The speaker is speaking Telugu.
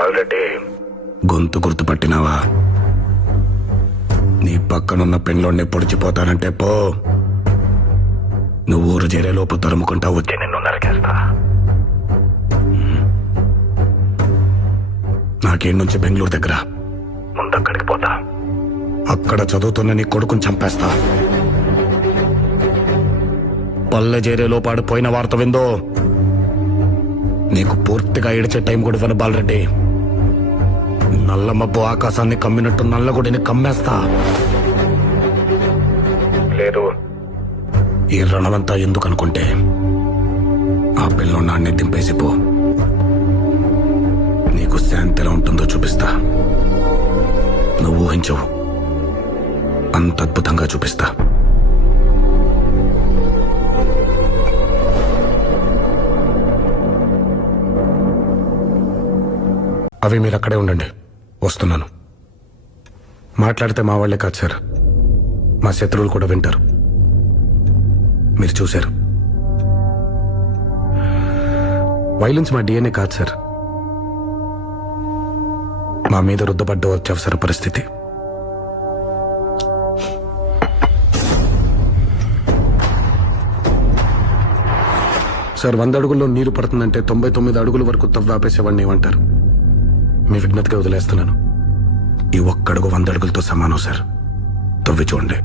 బాలరెడ్డి, గొంతు గుర్తుపట్టినావా? నీ పక్కనున్న పెన్లోనే పొడిచిపోతానంటే పో. నువ్వు ఊరు చేరేలోపు తరుముకుంటా వచ్చి నిన్ను నరికేస్తా. నాకేం నుంచి బెంగళూరు దగ్గర, ముందక్కడికి పోతా. అక్కడ చదువుతున్న నీ కొడుకుని చంపేస్తా. పల్లె చేరేలోపు ఆడిపోయిన వార్త విందో నీకు పూర్తిగా ఏడిచే టైం కూడా ఇవ్వను బాలరెడ్డి. నల్ల మబ్బు ఆకాశాన్ని కమ్మినట్టు నల్లగుడిని కమ్మేస్తా. లేదు, ఈ రణమంతా ఎందుకు అనుకుంటే ఆ పిల్లో నాన్నే దింపేసిపో. నీకు శాంతి ఎలా ఉంటుందో చూపిస్తా. నువ్వు ఊహించవు, అంత అద్భుతంగా చూపిస్తా. అవి మీరు అక్కడే ఉండండి, వస్తున్నాను. మాట్లాడితే మా వాళ్లే కాదు సార్, మా శత్రువులు కూడా వింటారు. మీరు చూశారు, వైలెన్స్ మా డిఎన్ఏ కాదు సార్, మా మీద రుద్దపడ్డ అత్యవసర పరిస్థితి. సార్, 100 అడుగుల్లో నీరు పడుతుందంటే 99 అడుగుల వరకు తవ్వాపేసేవాడిని ఏమంటారు? మీ విజ్ఞతగా వదిలేస్తున్నాను. ఈ ఒక్క అడుగు 100 అడుగులతో సమానం సార్. తవ్వి చూడండి.